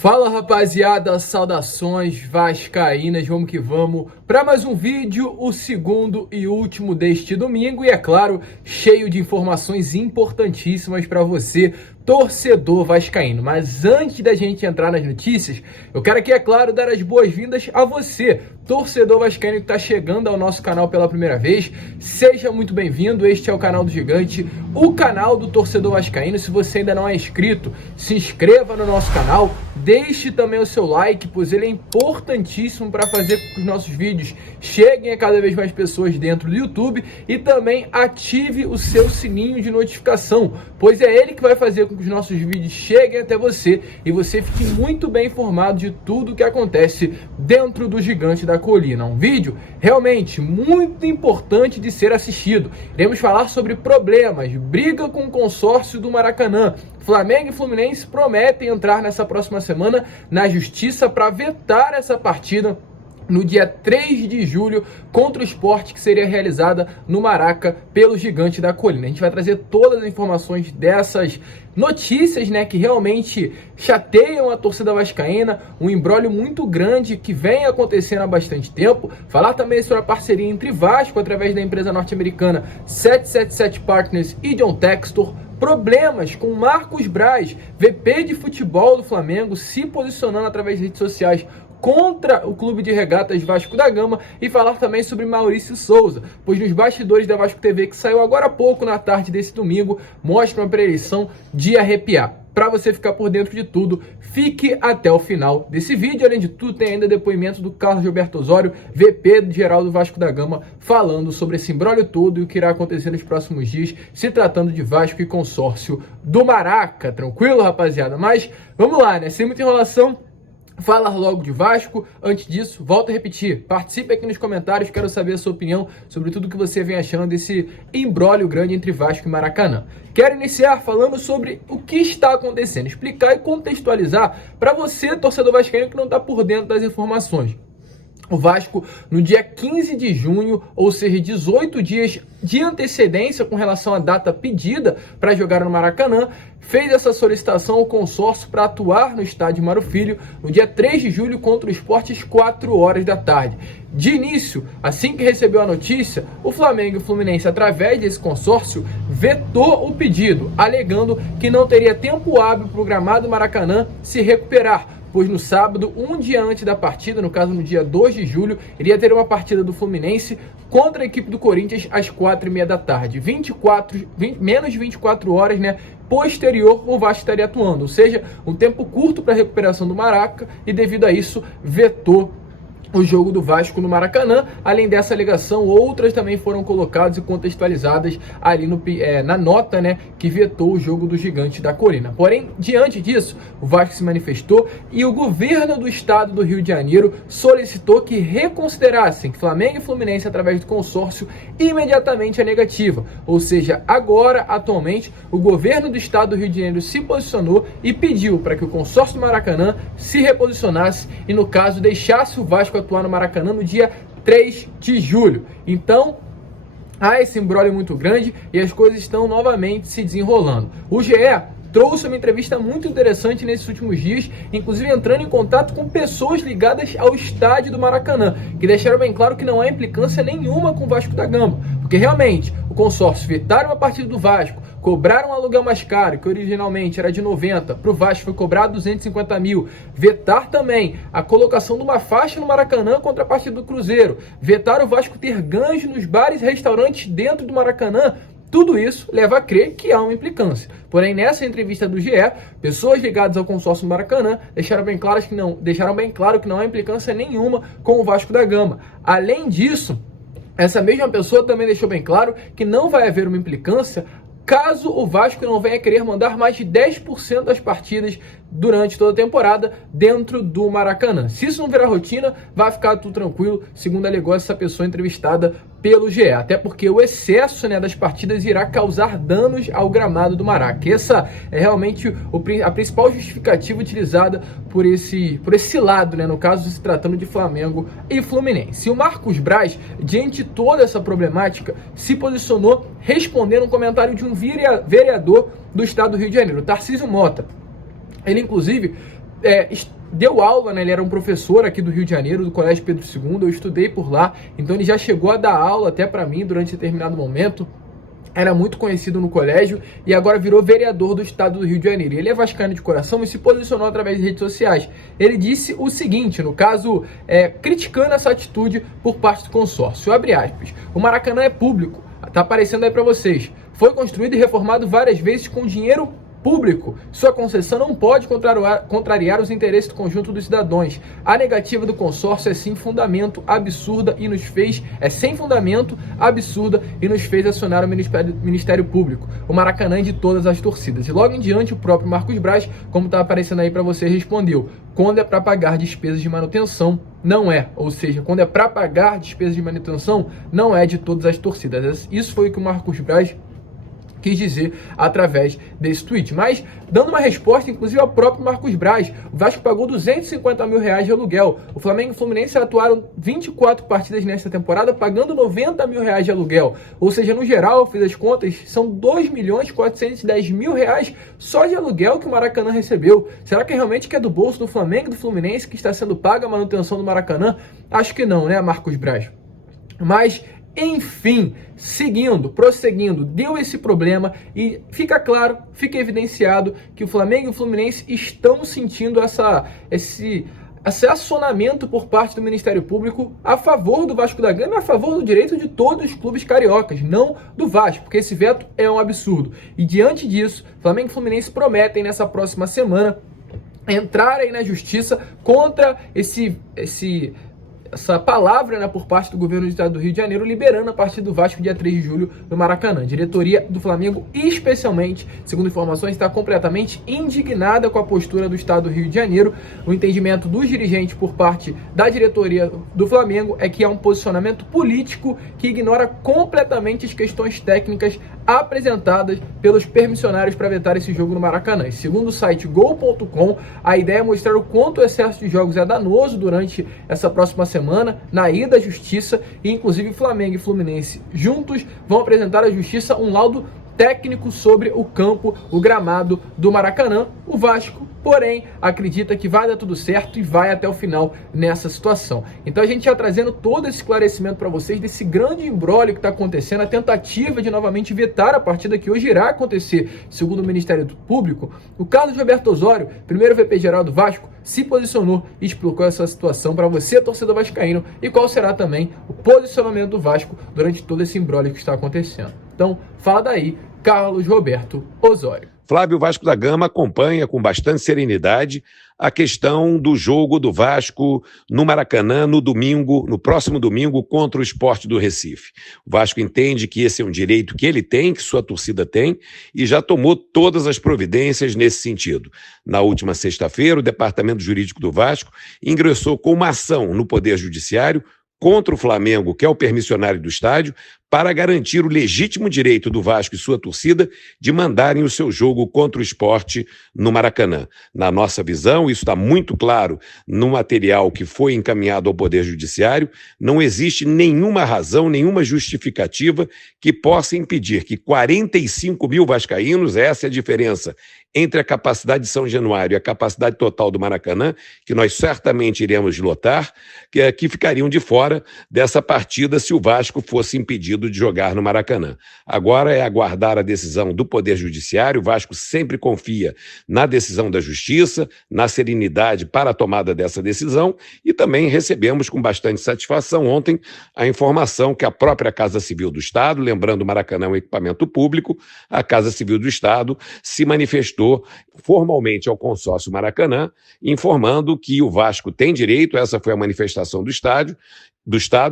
Fala rapaziada, saudações vascaínas, vamos que vamos para mais um vídeo, o segundo e último deste domingo e é claro, cheio de informações importantíssimas para você, torcedor vascaíno. Mas antes da gente entrar nas notícias, eu quero aqui, é claro, dar as boas-vindas a você, torcedor vascaíno que está chegando ao nosso canal pela primeira vez. Seja muito bem-vindo, este é o canal do Gigante, o canal do torcedor vascaíno. Se você ainda não é inscrito, se inscreva no nosso canal, deixe também o seu like, pois ele é importantíssimo para fazer com que os nossos vídeos cheguem a cada vez mais pessoas dentro do YouTube, e também ative o seu sininho de notificação, pois é ele que vai fazer com que os nossos vídeos cheguem até você e você fique muito bem informado de tudo o que acontece dentro do Gigante da Colina. Um vídeo realmente muito importante de ser assistido. Iremos falar sobre problemas, briga com o consórcio do Maracanã. Flamengo e Fluminense prometem entrar nessa próxima semana na justiça para vetar essa partida no dia 3 de julho contra o Sport, que seria realizada no Maraca pelo Gigante da Colina. A gente vai trazer todas as informações dessas notícias, né, que realmente chateiam a torcida vascaína, um imbróglio muito grande que vem acontecendo há bastante tempo. Falar também sobre a parceria entre Vasco, através da empresa norte-americana 777 Partners, e John Textor. Problemas com Marcos Braz, VP de futebol do Flamengo, se posicionando através das redes sociais contra o clube de regatas Vasco da Gama, e falar também sobre Maurício Souza, pois nos bastidores da Vasco TV, que saiu agora há pouco na tarde desse domingo, mostra uma preleção de arrepiar. Para você ficar por dentro de tudo, fique até o final desse vídeo. Além de tudo, tem ainda depoimento do Carlos Gilberto Osório, VP geral do Vasco da Gama, falando sobre esse imbróglio todo e o que irá acontecer nos próximos dias, se tratando de Vasco e consórcio do Maraca. Tranquilo, rapaziada? Mas vamos lá, né? Sem muita enrolação, falar logo de Vasco. Antes disso, volto a repetir, participe aqui nos comentários, quero saber a sua opinião sobre tudo que você vem achando desse imbróglio grande entre Vasco e Maracanã. Quero iniciar falando sobre o que está acontecendo, explicar e contextualizar para você, torcedor vascaíno, que não está por dentro das informações. O Vasco, no dia 15 de junho, ou seja, 18 dias de antecedência com relação à data pedida para jogar no Maracanã, fez essa solicitação ao consórcio para atuar no estádio Mário Filho no dia 3 de julho contra o Sport às 4 horas da tarde. De início, assim que recebeu a notícia, o Flamengo e o Fluminense, através desse consórcio, vetou o pedido, alegando que não teria tempo hábil para o gramado do Maracanã se recuperar, pois no sábado, um dia antes da partida, no caso no dia 2 de julho, iria ter uma partida do Fluminense contra a equipe do Corinthians às 4h30 da tarde. Menos de 24 horas, né, posterior, o Vasco estaria atuando, ou seja, um tempo curto para a recuperação do Maraca, e devido a isso, vetou o jogo do Vasco no Maracanã. Além dessa alegação, outras também foram colocadas e contextualizadas ali na nota, né, que vetou o jogo do Gigante da Colina. Porém, diante disso, o Vasco se manifestou e o governo do estado do Rio de Janeiro solicitou que reconsiderassem Flamengo e Fluminense, através do consórcio, imediatamente a negativa. Ou seja, agora, atualmente, o governo do estado do Rio de Janeiro se posicionou e pediu para que o consórcio do Maracanã se reposicionasse e, no caso, deixasse o Vasco atuar no Maracanã no dia 3 de julho. Então, há esse imbróglio muito grande e as coisas estão novamente se desenrolando. O GE trouxe uma entrevista muito interessante nesses últimos dias, inclusive entrando em contato com pessoas ligadas ao estádio do Maracanã, que deixaram bem claro que não há implicância nenhuma com o Vasco da Gama, porque realmente o consórcio vetaram a partida do Vasco, cobraram um aluguel mais caro, que originalmente era de 90, para o Vasco foi cobrado 250 mil, vetar também a colocação de uma faixa no Maracanã contra a partida do Cruzeiro, vetar o Vasco ter ganhos nos bares e restaurantes dentro do Maracanã. Tudo isso leva a crer que há uma implicância. Porém, nessa entrevista do GE, pessoas ligadas ao consórcio do Maracanã deixaram bem claro que não há implicância nenhuma com o Vasco da Gama. Além disso, essa mesma pessoa também deixou bem claro que não vai haver uma implicância caso o Vasco não venha querer mandar mais de 10% das partidas durante toda a temporada dentro do Maracanã. Se isso não virar rotina, vai ficar tudo tranquilo, segundo alegou essa pessoa entrevistada pelo GE. Até porque o excesso, né, das partidas irá causar danos ao gramado do Maraca. Essa é realmente a principal justificativa utilizada por esse lado, né, no caso se tratando de Flamengo e Fluminense. E o Marcos Braz, diante de toda essa problemática, se posicionou respondendo um comentário de um vereador do estado do Rio de Janeiro, Tarcísio Mota. Ele, inclusive, deu aula, né? Ele era um professor aqui do Rio de Janeiro, do Colégio Pedro II, eu estudei por lá, então ele já chegou a dar aula até para mim durante determinado momento. Era muito conhecido no colégio e agora virou vereador do estado do Rio de Janeiro. Ele é vascaíno de coração e se posicionou através de redes sociais. Ele disse o seguinte, no caso, criticando essa atitude por parte do consórcio. Abre aspas. O Maracanã é público. Tá aparecendo aí para vocês. Foi construído e reformado várias vezes com dinheiro público. Sua concessão não pode contrariar os interesses do conjunto dos cidadãos. A negativa do consórcio é sem fundamento, absurda e nos fez acionar o Ministério Público. O Maracanã de todas as torcidas. E logo em diante o próprio Marcos Braz, como está aparecendo aí para você, respondeu: quando é para pagar despesas de manutenção, não é. Ou seja, quando é para pagar despesas de manutenção, não é de todas as torcidas. Isso foi o que o Marcos Braz quis dizer através desse tweet. Mas, dando uma resposta, inclusive, ao próprio Marcos Braz, o Vasco pagou R$250 mil de aluguel. O Flamengo e o Fluminense atuaram 24 partidas nesta temporada, pagando R$90 mil de aluguel. Ou seja, no geral, eu fiz as contas, são R$2.410.000 só de aluguel que o Maracanã recebeu. Será que realmente que é do bolso do Flamengo e do Fluminense que está sendo paga a manutenção do Maracanã? Acho que não, né, Marcos Braz? Mas, enfim, prosseguindo, deu esse problema e fica claro, fica evidenciado que o Flamengo e o Fluminense estão sentindo esse acionamento por parte do Ministério Público a favor do Vasco da Gama, a favor do direito de todos os clubes cariocas, não do Vasco, porque esse veto é um absurdo. E diante disso, Flamengo e Fluminense prometem nessa próxima semana entrarem na justiça contra essa palavra, né, por parte do governo do estado do Rio de Janeiro, liberando a partida do Vasco dia 3 de julho no Maracanã. A diretoria do Flamengo, especialmente, segundo informações, está completamente indignada com a postura do estado do Rio de Janeiro. O entendimento dos dirigentes por parte da diretoria do Flamengo é que é um posicionamento político que ignora completamente as questões técnicas apresentadas pelos permissionários para vetar esse jogo no Maracanã. E segundo o site Gol.com, a ideia é mostrar o quanto o excesso de jogos é danoso durante essa próxima semana, na ida à justiça, e inclusive Flamengo e Fluminense juntos vão apresentar à justiça um laudo técnico sobre o campo, o gramado do Maracanã. O Vasco, porém, acredita que vai dar tudo certo e vai até o final nessa situação. Então a gente já trazendo todo esse esclarecimento para vocês desse grande imbróglio que está acontecendo, a tentativa de novamente vetar a partida que hoje irá acontecer, segundo o Ministério Público. O Carlos Roberto Osório, primeiro VP-geral do Vasco, se posicionou e explicou essa situação para você, torcedor vascaíno, e qual será também o posicionamento do Vasco durante todo esse imbróglio que está acontecendo. Então, fala daí, Carlos Roberto Osório. Flávio, Vasco da Gama acompanha com bastante serenidade a questão do jogo do Vasco no Maracanã no próximo domingo contra o Sport do Recife. O Vasco entende que esse é um direito que ele tem, que sua torcida tem, e já tomou todas as providências nesse sentido. Na última sexta-feira, o Departamento Jurídico do Vasco ingressou com uma ação no Poder Judiciário contra o Flamengo, que é o permissionário do estádio, para garantir o legítimo direito do Vasco e sua torcida de mandarem o seu jogo contra o Sport no Maracanã. Na nossa visão, isso está muito claro no material que foi encaminhado ao Poder Judiciário, não existe nenhuma razão, nenhuma justificativa que possa impedir que 45 mil vascaínos, essa é a diferença entre a capacidade de São Januário e a capacidade total do Maracanã, que nós certamente iremos lotar, que ficariam de fora dessa partida se o Vasco fosse impedido de jogar no Maracanã. Agora é aguardar a decisão do Poder Judiciário. O Vasco sempre confia na decisão da Justiça, na serenidade para a tomada dessa decisão, e também recebemos com bastante satisfação ontem a informação que a própria Casa Civil do Estado, lembrando o Maracanã é um equipamento público, a Casa Civil do Estado se manifestou formalmente ao consórcio Maracanã, informando que o Vasco tem direito, essa foi a manifestação do Estado,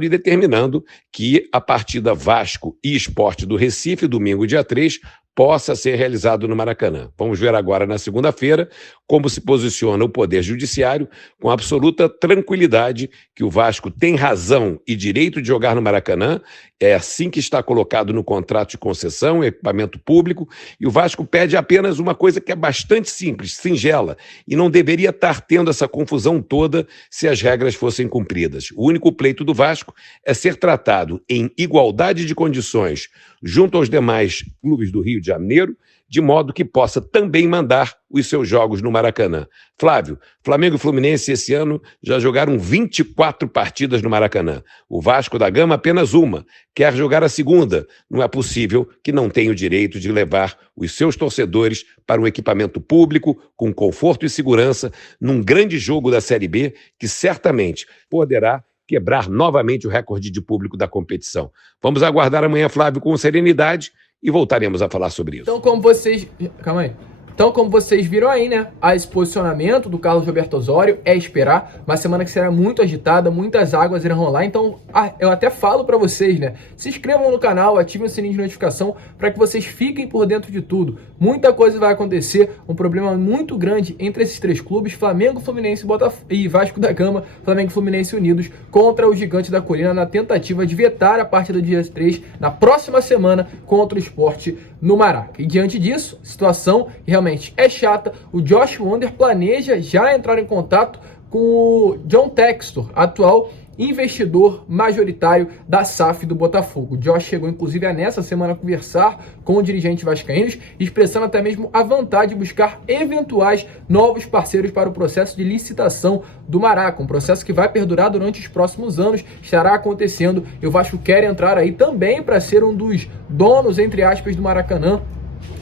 e determinando que a partida Vasco e Sport do Recife, domingo, dia 3, possa ser realizado no Maracanã. Vamos ver agora, na segunda-feira, como se posiciona o Poder Judiciário, com absoluta tranquilidade que o Vasco tem razão e direito de jogar no Maracanã, é assim que está colocado no contrato de concessão, equipamento público, e o Vasco pede apenas uma coisa que é bastante simples, singela, e não deveria estar tendo essa confusão toda se as regras fossem cumpridas. O único pleito do Vasco é ser tratado em igualdade de condições junto aos demais clubes do Rio de Janeiro, de modo que possa também mandar os seus jogos no Maracanã. Flávio, Flamengo e Fluminense esse ano já jogaram 24 partidas no Maracanã. O Vasco da Gama apenas uma. Quer jogar a segunda. Não é possível que não tenha o direito de levar os seus torcedores para um equipamento público, com conforto e segurança, num grande jogo da Série B, que certamente poderá quebrar novamente o recorde de público da competição. Vamos aguardar amanhã, Flávio, com serenidade e voltaremos a falar sobre isso. Então, como vocês... Calma aí. Então, como vocês viram aí, né, esse posicionamento do Carlos Roberto Osório é esperar uma semana que será muito agitada, muitas águas irão rolar. Então, eu até falo para vocês, né, se inscrevam no canal, ativem o sininho de notificação para que vocês fiquem por dentro de tudo. Muita coisa vai acontecer, um problema muito grande entre esses três clubes, Flamengo, Fluminense e Vasco da Gama, Flamengo e Fluminense unidos contra o Gigante da Colina na tentativa de vetar a partida do dia 3 na próxima semana contra o Sport no Maraca. E diante disso, situação realmente é chata. O Josh Wander planeja já entrar em contato com o John Textor, atual investidor majoritário da SAF do Botafogo. O Josh chegou inclusive nessa semana a conversar com o dirigente vascaínos, expressando até mesmo a vontade de buscar eventuais novos parceiros para o processo de licitação do Maraca, um processo que vai perdurar durante os próximos anos, estará acontecendo, e o Vasco quer entrar aí também para ser um dos donos, entre aspas, do Maracanã,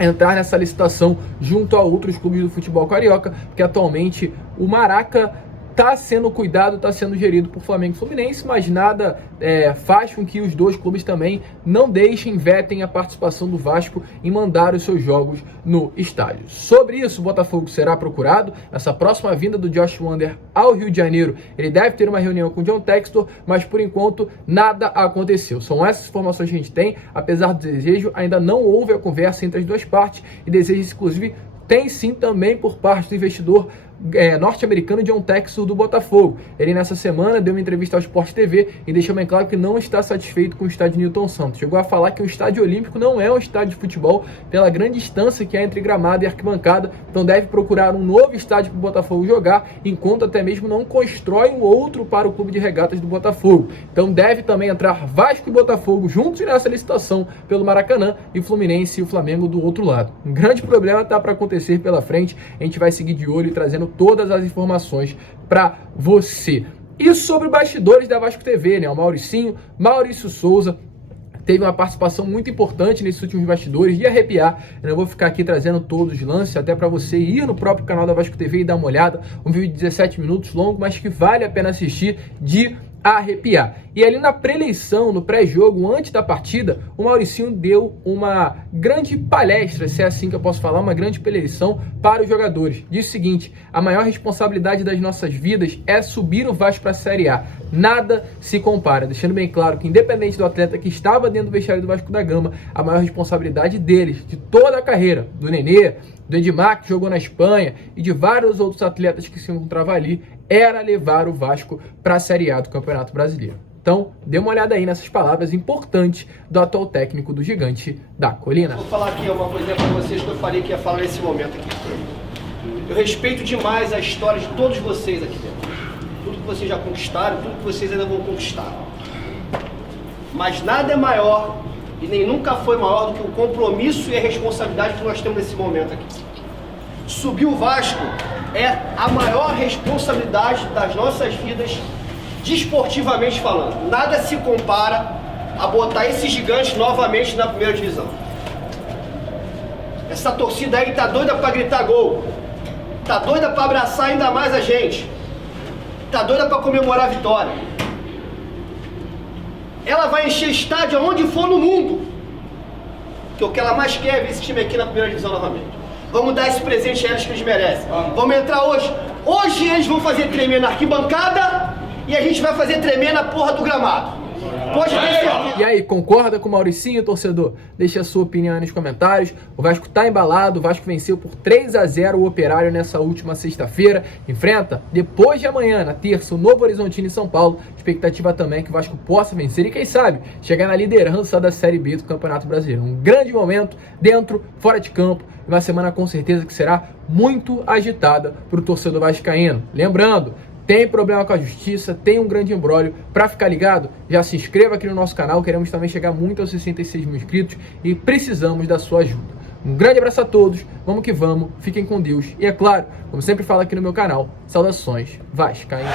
entrar nessa licitação junto a outros clubes do futebol carioca, porque atualmente o Maraca está sendo cuidado, está sendo gerido por Flamengo e Fluminense, mas nada faz com que os dois clubes também não deixem, vetem a participação do Vasco em mandar os seus jogos no estádio. Sobre isso, o Botafogo será procurado. Essa próxima vinda do Josh Wander ao Rio de Janeiro, ele deve ter uma reunião com o John Textor, mas por enquanto nada aconteceu. São essas informações que a gente tem. Apesar do desejo, ainda não houve a conversa entre as duas partes, e desejo, inclusive, tem sim também por parte do investidor norte-americano John Textor do Botafogo. Ele nessa semana deu uma entrevista ao Sport TV e deixou bem claro que não está satisfeito com o estádio Newton Santos. Chegou a falar que o estádio olímpico não é um estádio de futebol pela grande distância que há entre gramado e arquibancada, então deve procurar um novo estádio para o Botafogo jogar, enquanto até mesmo não constrói um outro para o clube de regatas do Botafogo. Então deve também entrar Vasco e Botafogo juntos nessa licitação pelo Maracanã, e Fluminense e o Flamengo do outro lado. Um grande problema está para acontecer pela frente, a gente vai seguir de olho e trazendo todas as informações para você. E sobre bastidores da Vasco TV, né? O Maurício Souza teve uma participação muito importante nesses últimos bastidores, de arrepiar. Eu não vou ficar aqui trazendo todos os lances, até para você ir no próprio canal da Vasco TV e dar uma olhada. Um vídeo de 17 minutos longo, mas que vale a pena assistir, de arrepiar. E ali na pré-eleição, no pré-jogo, antes da partida, o Mauricinho deu uma grande palestra, se é assim que eu posso falar, uma grande pré-eleição para os jogadores. Diz o seguinte: a maior responsabilidade das nossas vidas é subir o Vasco para a Série A. Nada se compara, deixando bem claro que, independente do atleta que estava dentro do vestiário do Vasco da Gama, a maior responsabilidade deles, de toda a carreira, do Nenê, do Edmar, que jogou na Espanha, e de vários outros atletas que se encontravam ali, era levar o Vasco para a Série A do Campeonato Brasileiro. Então, dê uma olhada aí nessas palavras importantes do atual técnico do Gigante da Colina. Vou falar aqui uma coisa para vocês que eu falei que ia falar nesse momento aqui. Eu respeito demais a história de todos vocês aqui dentro. Tudo que vocês já conquistaram, tudo que vocês ainda vão conquistar. Mas nada é maior e nem nunca foi maior do que o compromisso e a responsabilidade que nós temos nesse momento aqui. Subir o Vasco é a maior responsabilidade das nossas vidas, desportivamente falando. Nada se compara a botar esses gigantes novamente na primeira divisão. Essa torcida aí tá doida pra gritar gol, tá doida pra abraçar ainda mais a gente, tá doida pra comemorar a vitória. Ela vai encher estádio aonde for no mundo, que o que ela mais quer é ver esse time aqui na primeira divisão novamente. Vamos dar esse presente a eles que eles merecem. Vamos entrar hoje. Hoje eles vão fazer tremer na arquibancada e a gente vai fazer tremer na porra do gramado. Pode ter certeza. E aí, concorda com o Mauricinho, torcedor? Deixa a sua opinião aí nos comentários. O Vasco tá embalado, o Vasco venceu por 3-0 o Operário nessa última sexta-feira. Enfrenta, depois de amanhã, na terça, o Novo Horizontino em São Paulo. Expectativa também é que o Vasco possa vencer e, quem sabe, chegar na liderança da Série B do Campeonato Brasileiro. Um grande momento, dentro, fora de campo. Uma semana com certeza que será muito agitada para o torcedor vascaíno. Lembrando, tem problema com a justiça, tem um grande imbróglio. Para ficar ligado, já se inscreva aqui no nosso canal. Queremos também chegar muito aos 66 mil inscritos e precisamos da sua ajuda. Um grande abraço a todos, vamos que vamos, fiquem com Deus. E é claro, como sempre falo aqui no meu canal, saudações vascaínas.